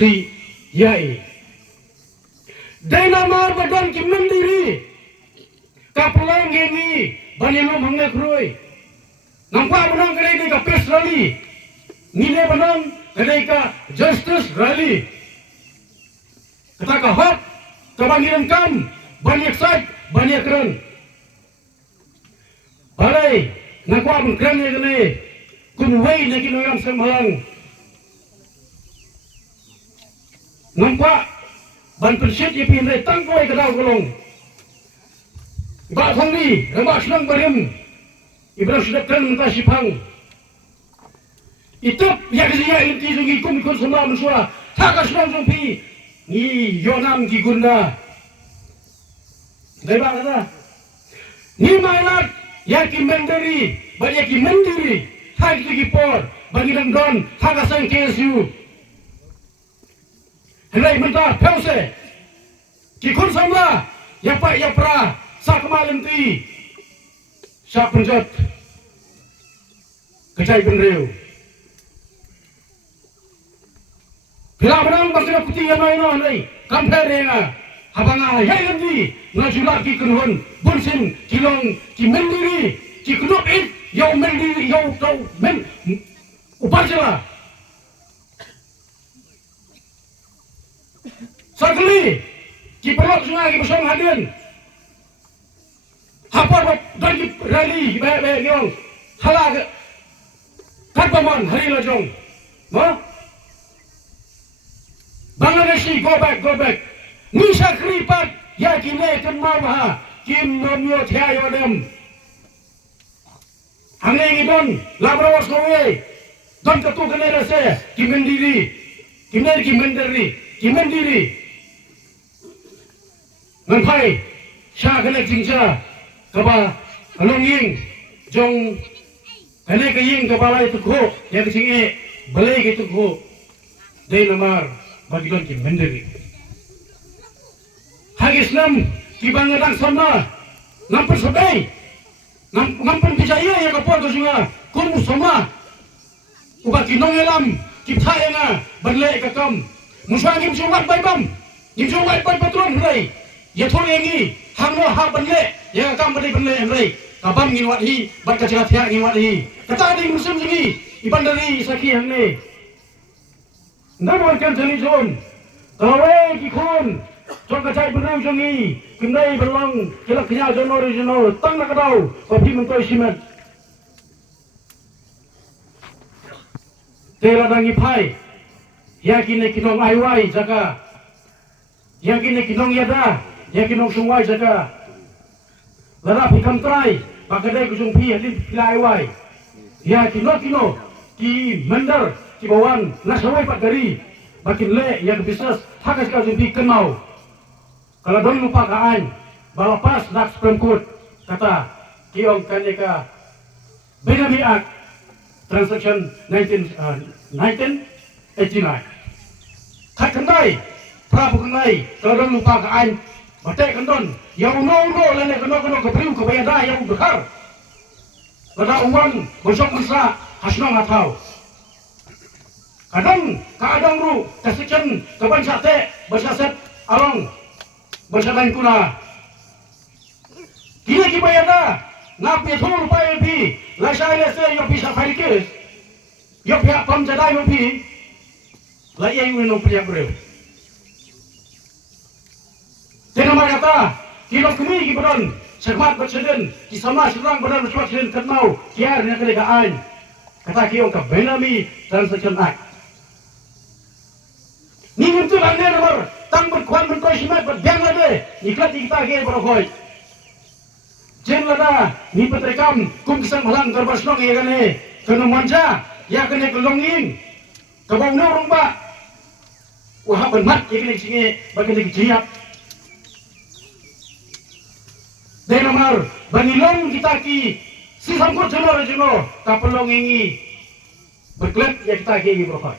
si yai. Dainamar badan ki mandiri kapulang ini banilo mangai kroi nampak benang kedai ka peace rally nile benang kedai ka justice rally kata ka hot kebangiran kam banyak side banyak keren balai nakwa pun keren ya kene kun wei lagi noyam semalang nampak ban pensyit ye pindah tangkoi ke dalam kolong. Ibak sangli, rembak senang barim. Ibrahim sudah keren mentah sipang. Itap ya kesiya inti sungi kum ikut semua mensua. Takas senang sumpi. Ni yonam ki gunda. Dai bang kata. Ni mailat ya ki mendiri, banyak ki mendiri. Hak ki por, bagi dan don, hak asang KSU. Hendak mentah pause. Kikun sama ya pak ya pra sak malam ti sak penjat kecai benreu. Bila menang basira putih yang lain ni compare dengan habanga ya ganti ngajulak ki kunhun bunsin kilong ki mendiri ki kunop it yo mendiri yo tau men uparjala. Sekali, ki pelok sungai ki bersong hadian. Hapar dan ki rally be nyong. Halag katpaman hari lajong. Ma? Bangladeshi go back. Nisa kripat ya ki le kan maha kim nomyo thaya yodem. Hangai ngidon labrawas kowe. Don ketu kenera se ki mendiri. Menpai syah kena jingsa kaba along ying jong kena ke ying kaba lai tukho yang singe balai ke tukho dai namar bagilan ki mendiri hagis nam ki bangadang sama namper sedai nampen bijaya ya kapor to singa kum sama uba ki nongelam ki thayanga balai ka kam musangim suwat baibam nim suwat bai patron rai ya thoi engi hangno ha banle ya kam bade banle emrei kabam ngin wat hi bat ka jira thya ngin wat hi kata di musim sini iban dari saki hangne ndamon kan jali zon kawe ki khon chon ka chai bunau jongi kimdai berlang kila knya jono regional tang na kadau papi mentoi simet tela dangi pai ya kine kinong aiwai jaka ya kine kinong yada ya kinong sungwai jaga lara pikam trai pakadai kusung pi hadin pilai wai ya kino ki mandar ki bawan nasawai pak dari bakin le ya bisnes hakas ka sumpi kenau kalau dong lupa kaan balapas nak Supreme kata kiong kaneka Benami Act transaction 1989 kat kendai prabu kendai kalau dong lupa kaan batai kendon yang uno lene keno kepriu kebayada yang bekar pada uang bosok bisa hasnong atau kadang kadang ru kasikan keban sate bersaset along bersadan kuna kini kebayada ngapi thul pai pi la sai le se yo bisa farikes yo pihak pamjada yo pi la ye uno pria breu Tena kata, kilo kami ki badan, semat berseden, ki sama serang badan bersama seden kenau, kiar yang kedekaan. Kata kiong ke Benami Transaction Act. Ni untuk anda nomor, tang berkuan berkoi semat berbiang lade, iklat kita ke berkoi. Jen lada, ni petrekam, kum kisang halang terbasnong ya kene, kena manja, ya kene kelonging, kebang norong ba. Wah benmat ya kene singe, bagi jiap. Dan nomor bangilong kita ki si sangkut jono kapelong ingi berklet ya kita ki berkoi.